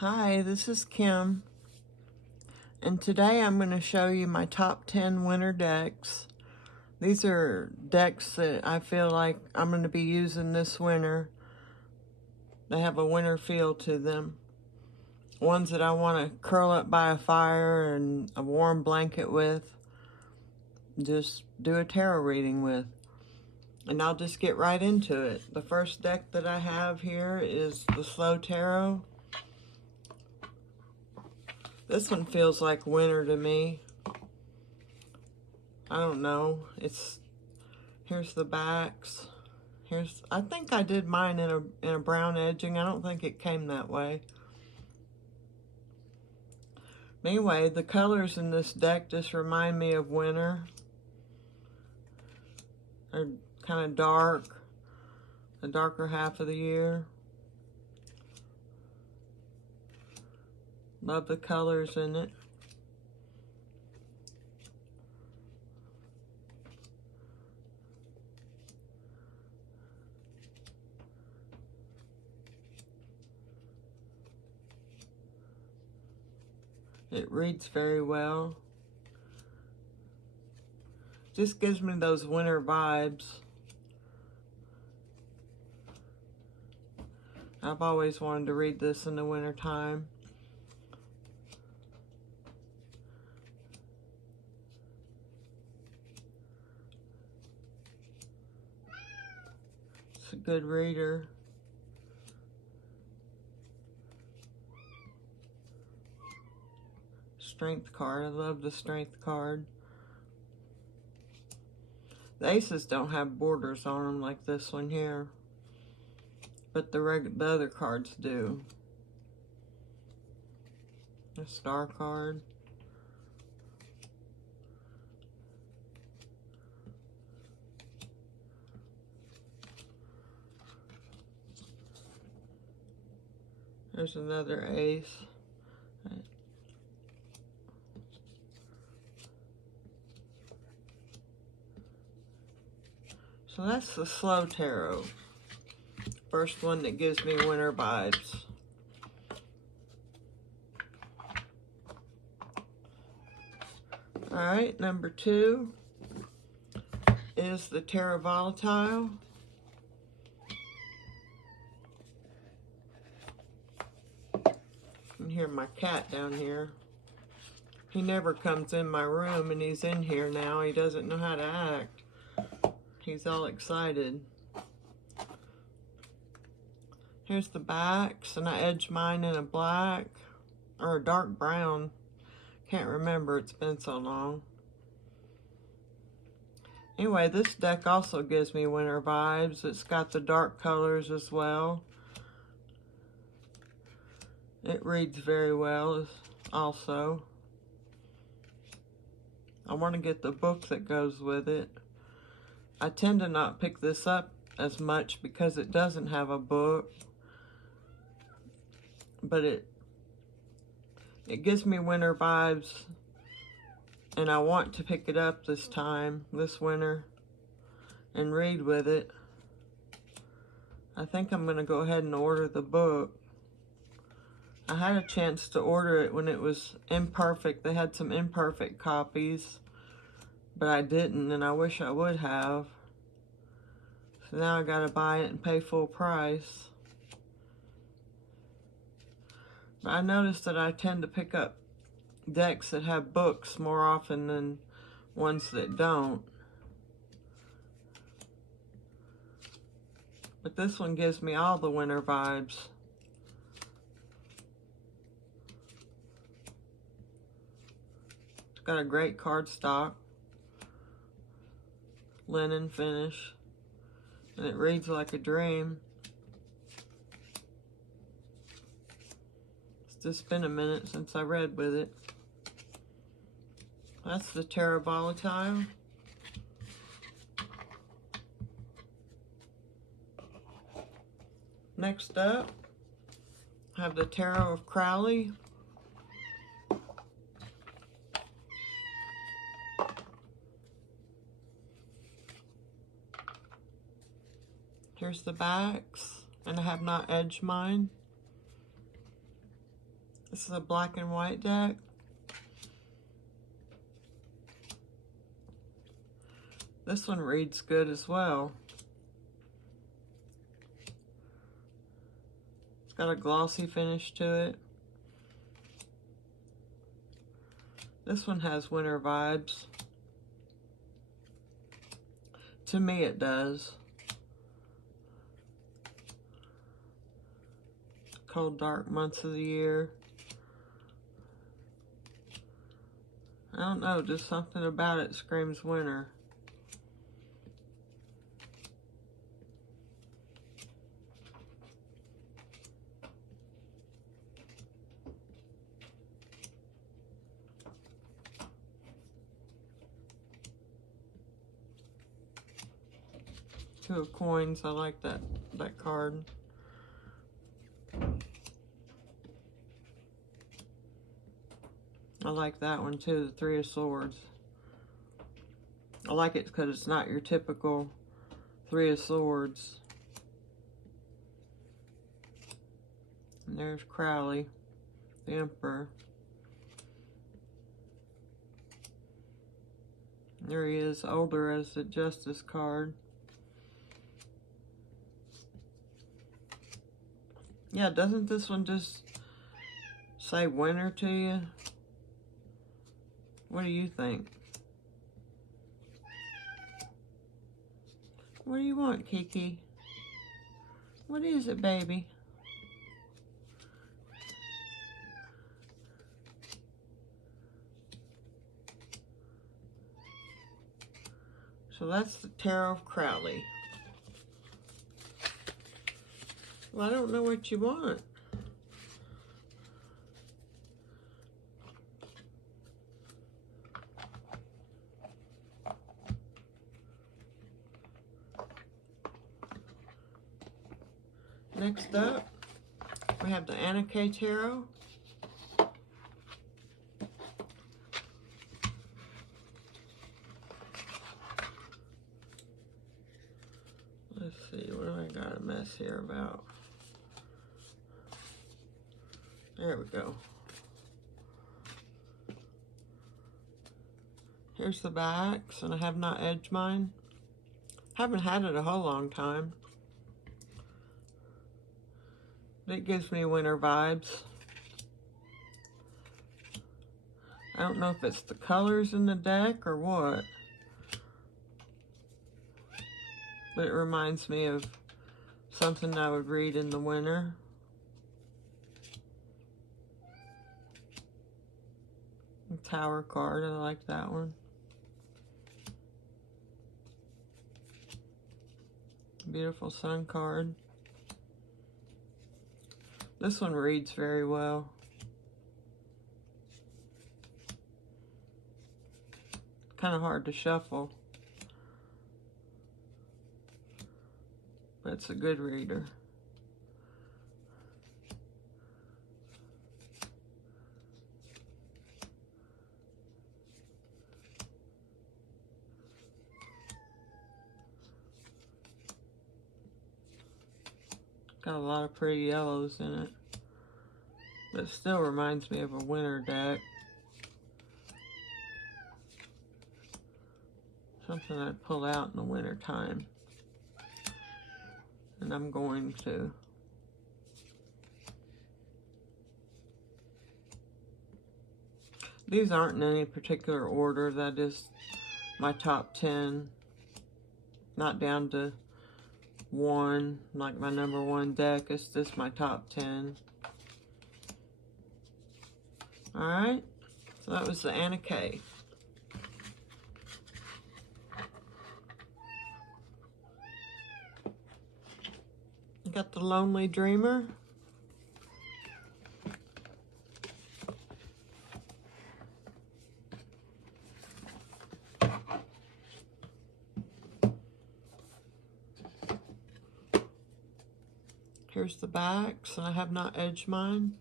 Hi, this is Kim, and today I'm going to show you my top 10 winter decks. These are decks that I feel like I'm going to be using this winter. They have a winter feel to them. Ones that I want to curl up by a fire and a warm blanket with. Just do a tarot reading with. And I'll just get right into it. The first deck that I have here is the Slow Tarot. This one feels like winter to me. I don't know. Here's the backs. I think I did mine in a brown edging. I don't think it came that way. Anyway, the colors in this deck just remind me of winter. They're kind of dark, the darker half of the year. Love the colors in it. It reads very well. Just gives me those winter vibes. I've always wanted to read this in the winter time. It's a good reader. Strength card. I love the strength card. The aces don't have borders on them like this one here, but the other cards do. A star card. There's another ace. So that's the Slow Tarot. First one that gives me winter vibes. Alright, number 2 is the Terra Volatile. You can hear my cat down here. He never comes in my room, and he's in here now. He doesn't know how to act. He's all excited. Here's the backs, and I edged mine in a black or a dark brown. Can't remember, it's been so long. Anyway, this deck also gives me winter vibes. It's got the dark colors as well. It reads very well also. I want to get the book that goes with it. I tend to not pick this up as much because it doesn't have a book, but it gives me winter vibes, and I want to pick it up this winter, and read with it. I think I'm going to go ahead and order the book. I had a chance to order it when it was imperfect. They had some imperfect copies, but I didn't, and I wish I would have. So now I gotta buy it and pay full price. But I noticed that I tend to pick up decks that have books more often than ones that don't. But this one gives me all the winter vibes. It's got a great cardstock. Linen finish, and it reads like a dream. It's just been a minute since I read with it. That's the Terra Volatile. Next up, I have the Tarot of Crowley. Here's the backs, and I have not edged mine. This is a black and white deck. This one reads good as well. It's got a glossy finish to it. This one has winter vibes. To me, it does. Cold, dark months of the year. I don't know, just something about it screams winter. Two of coins, I like that card. I like that one too, the Three of Swords. I like it because it's not your typical Three of Swords. And there's Crowley, the Emperor. There he is, older as the Justice card. Yeah, doesn't this one just say winter to you? What do you think? What do you want, Kiki? What is it, baby? So that's the Tarot of Crowley. Well, I don't know what you want. Next up, we have the Annika Tarot. Let's see, what do I got a mess here about? There we go. Here's the backs, and I have not edged mine. Haven't had it a whole long time. It gives me winter vibes. I don't know if it's the colors in the deck or what, but it reminds me of something I would read in the winter. The Tower card, I like that one. Beautiful Sun card. This one reads very well. Kind of hard to shuffle, but it's a good reader. Got a lot of pretty yellows in it, but it still reminds me of a winter deck. Something I'd pull out in the winter time. And I'm going to. These aren't in any particular order. That is my top 10. Not down to one, like my number one deck. It's just my top 10. Alright, so that was the Annika. Got the Lonely Dreamer. Here's the backs, and I have not edged mine.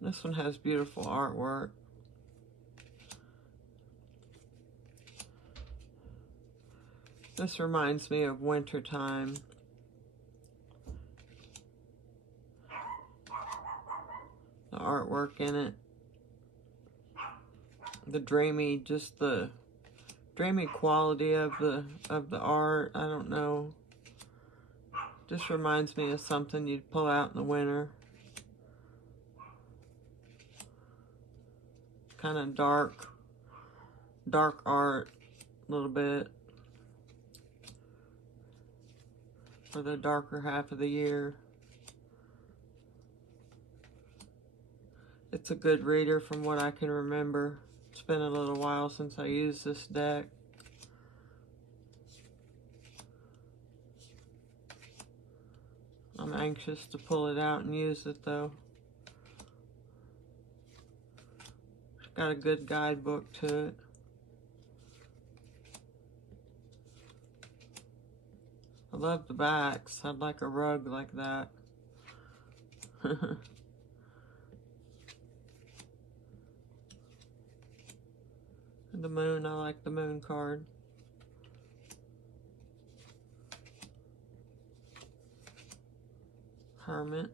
This one has beautiful artwork. This reminds me of winter time. artwork in it. The dreamy, just the dreamy quality of the art. I don't know. Just reminds me of something you'd pull out in the winter. Kind of dark art a little bit for the darker half of the year. It's a good reader from what I can remember. It's been a little while since I used this deck. I'm anxious to pull it out and use it though. It's got a good guidebook to it. I love the backs. I'd like a rug like that. And the moon, I like the moon card. Hermit.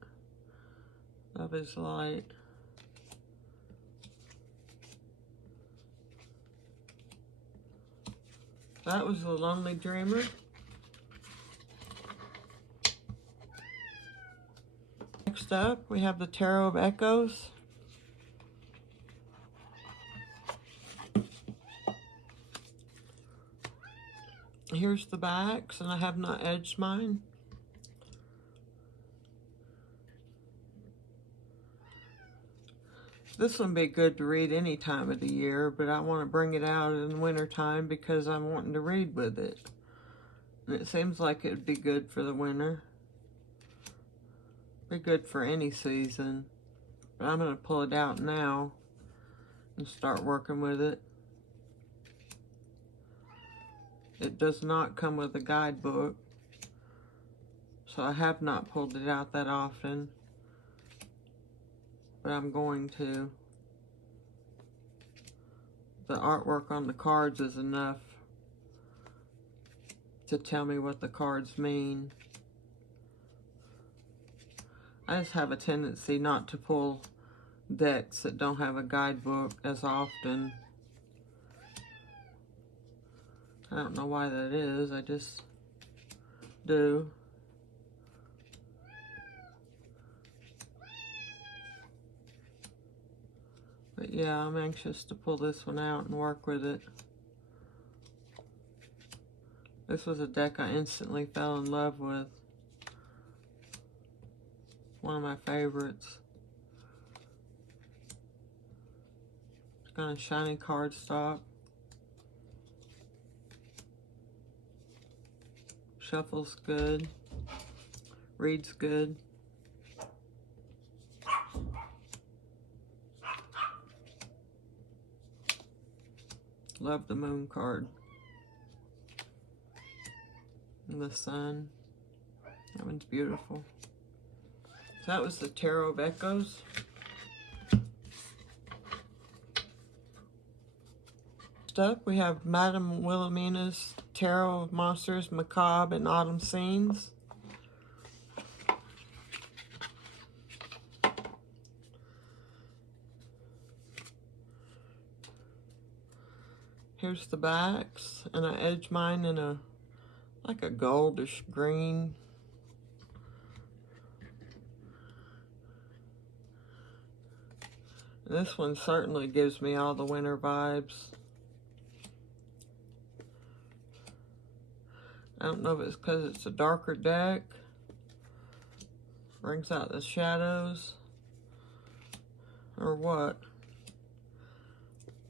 Love is light. That was The Lonely Dreamer. Next up, we have the Tarot of Echoes. Here's the backs, and I have not edged mine. This one would be good to read any time of the year, but I want to bring it out in winter time because I'm wanting to read with it. And it seems like it would be good for the winter. Be good for any season. But I'm going to pull it out now and start working with it. It does not come with a guidebook, so I have not pulled it out that often. But I'm going to. The artwork on the cards is enough to tell me what the cards mean. I just have a tendency not to pull decks that don't have a guidebook as often. I don't know why that is, I just do. But yeah, I'm anxious to pull this one out and work with it. This was a deck I instantly fell in love with. One of my favorites. It's got a shiny cardstock. Shuffles good. Reads good. Love the moon card. And the sun. That one's beautiful. So that was the Tarot of Echoes. Next up, we have Madame Wilhelmina's Tarot of Monsters, Macabre, and Autumn Scenes. Here's the backs, and I edge mine in a like a goldish green. This one certainly gives me all the winter vibes. I don't know if it's because it's a darker deck. Brings out the shadows. Or what.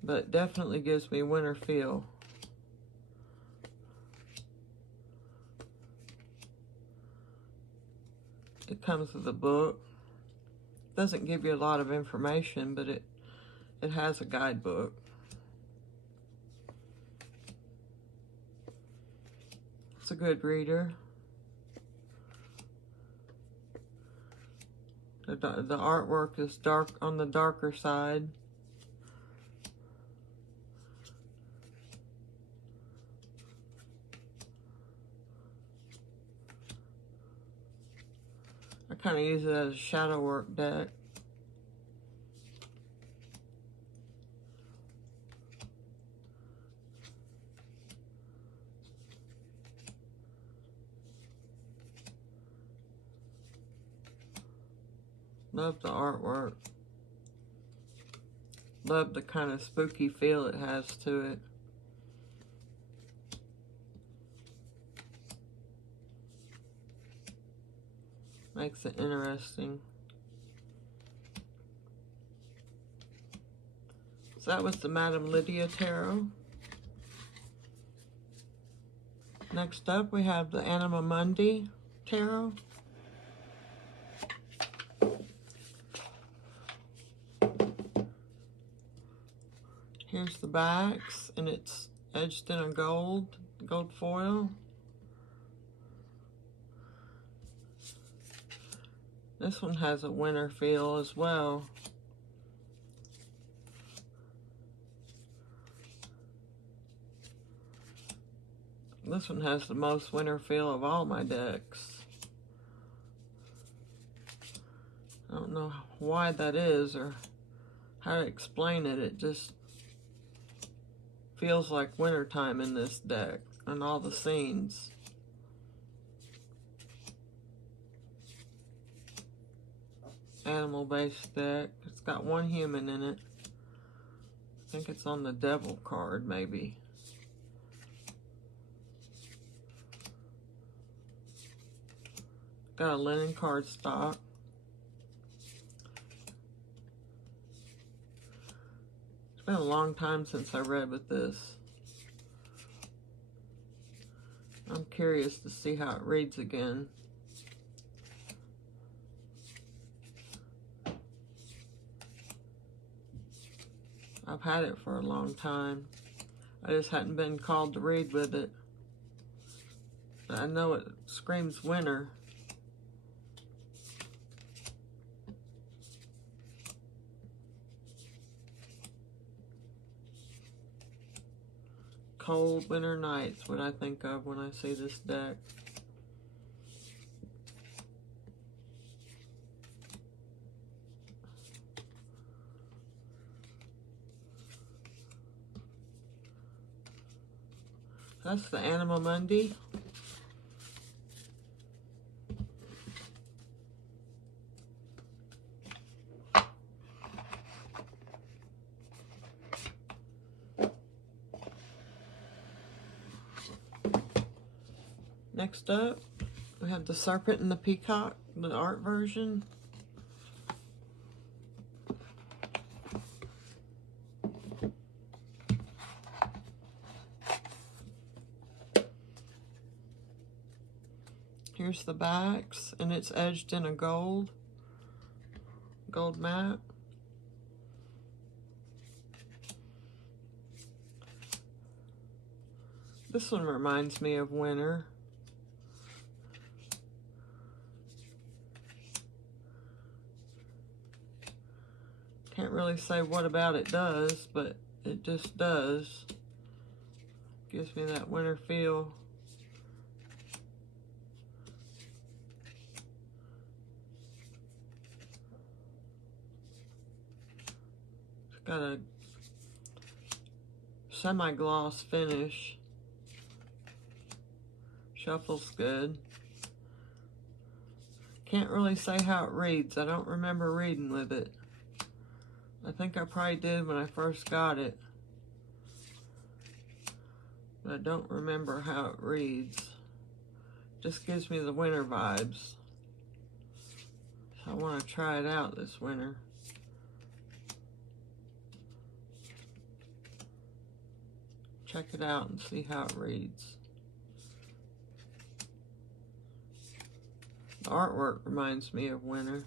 But it definitely gives me winter feel. It comes with a book. Doesn't give you a lot of information, but it has a guidebook. It's a good reader. The artwork is dark on the darker side. I kind of use it as a shadow work deck. Love the artwork. Love the kind of spooky feel it has to it. Makes it interesting. So that was the Madame Lydia Tarot. Next up we have the Animamundi Tarot. Here's the backs, and it's edged in a gold foil. This one has a winter feel as well. This one has the most winter feel of all my decks. I don't know why that is or how to explain it. It just feels like wintertime in this deck and all the scenes. Animal-based deck. It's got one human in it. I think it's on the Devil card, maybe. Got a linen card stock. It's been a long time since I read with this. I'm curious to see how it reads again. I've had it for a long time. I just hadn't been called to read with it. But I know it screams winter. Cold winter nights, what I think of when I see this deck. That's the Animamundi. Next up, we have the Serpent and the Peacock, the art version. Here's the backs, and it's edged in a gold matte. This one reminds me of winter. Can't really say what about it does, but it just does. Gives me that winter feel. It's got a semi-gloss finish. Shuffles good. Can't really say how it reads. I don't remember reading with it. I think I probably did when I first got it, but I don't remember how it reads. Just gives me the winter vibes. So I want to try it out this winter. Check it out and see how it reads. The artwork reminds me of winter.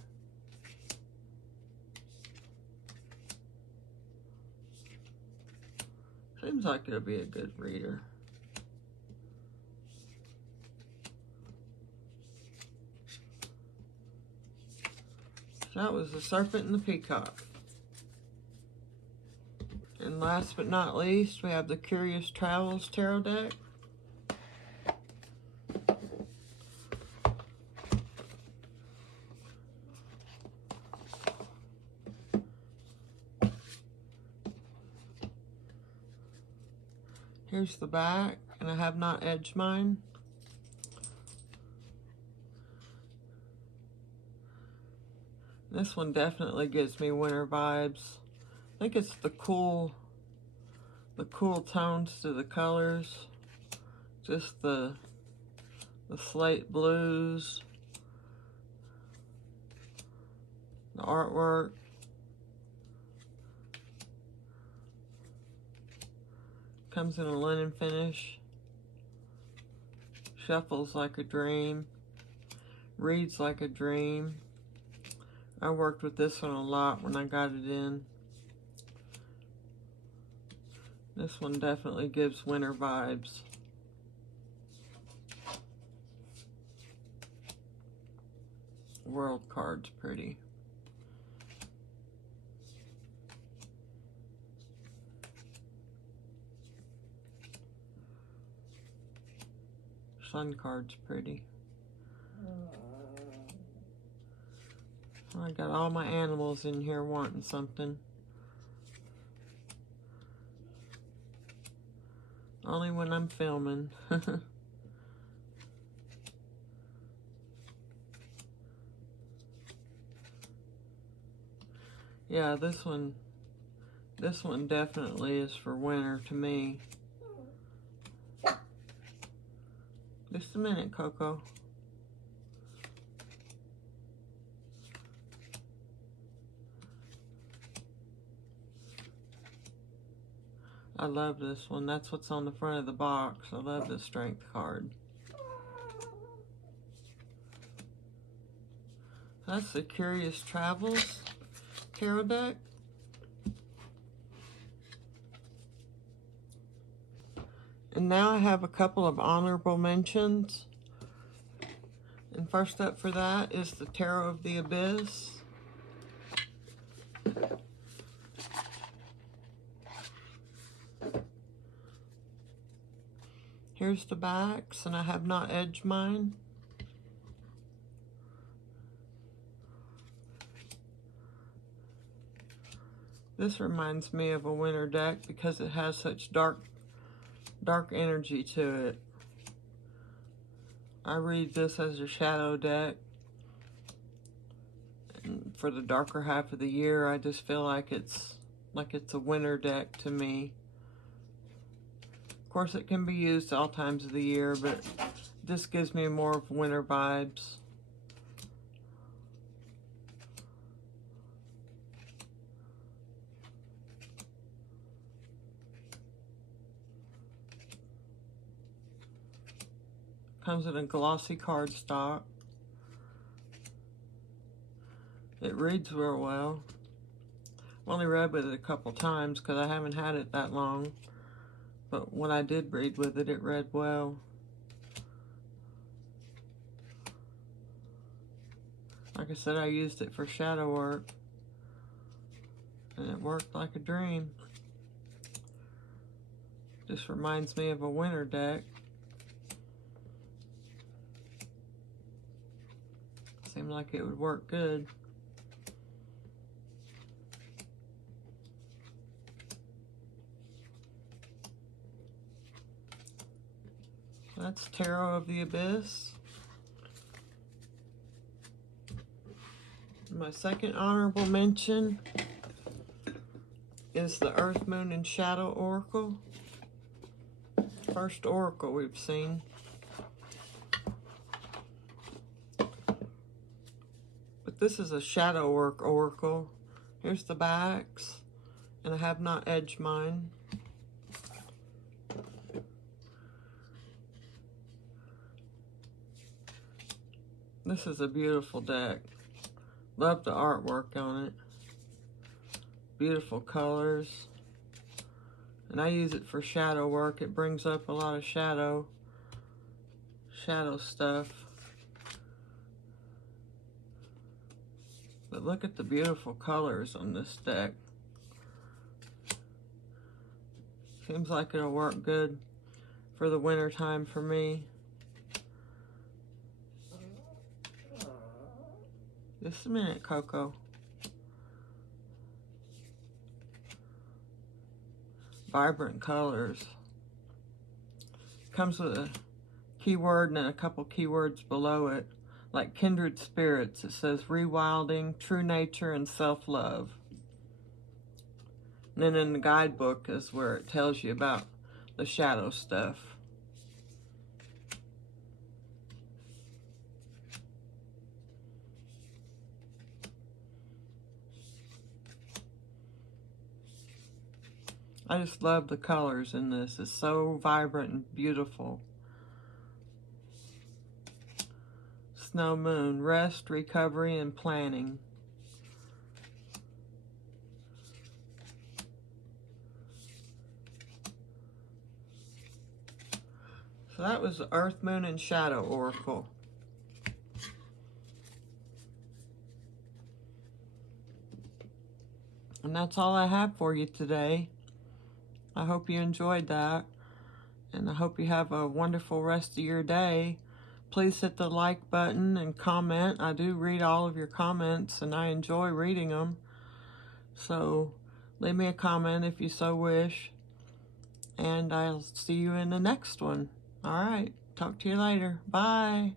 Seems like it'll be a good reader. So that was the Serpent and the Peacock. And last but not least, we have the Curious Travels Tarot deck. Here's the back, and I have not edged mine. This one definitely gives me winter vibes. I think it's the cool tones to the colors. Just the slate blues, the artwork. Comes in a linen finish. Shuffles like a dream. Reads like a dream. I worked with this one a lot when I got it in. This one definitely gives winter vibes. World card's pretty. Sun card's pretty. I got all my animals in here wanting something. Only when I'm filming. Yeah, this one definitely is for winter to me. Just a minute, Coco. I love this one. That's what's on the front of the box. I love the strength card. That's the Curious Travels tarot deck. And now I have a couple of honorable mentions. And first up for that is the Tarot of the Abyss. Here's the backs, and I have not edged mine. This reminds me of a winter deck because it has such dark energy to it. I read this as a shadow deck. And for the darker half of the year, I just feel like it's a winter deck to me. Of course, it can be used all times of the year, but this gives me more of winter vibes. Comes in a glossy cardstock. It reads real well. I've only read with it a couple times because I haven't had it that long. But when I did read with it, it read well. Like I said, I used it for shadow work. And it worked like a dream. Just reminds me of a winter deck. Seemed like it would work good. That's Tarot of the Abyss. My second honorable mention is the Earth, Moon, and Shadow Oracle. First oracle we've seen. But this is a shadow work oracle. Here's the backs, and I have not edged mine. This is a beautiful deck. Love the artwork on it. Beautiful colors. And I use it for shadow work. It brings up a lot of shadow stuff. But look at the beautiful colors on this deck. Seems like it'll work good for the winter time for me. Just a minute, Coco. Vibrant colors. Comes with a keyword and then a couple keywords below it. like kindred spirits. It says rewilding, true nature, and self-love. And then in the guidebook is where it tells you about the shadow stuff. I just love the colors in this. It's so vibrant and beautiful. Snow Moon, rest, recovery, and planning. So that was the Earth, Moon, and Shadow Oracle. And that's all I have for you today. I hope you enjoyed that. And I hope you have a wonderful rest of your day. Please hit the like button and comment. I do read all of your comments and I enjoy reading them. So leave me a comment if you so wish. And I'll see you in the next one. All right. Talk to you later. Bye.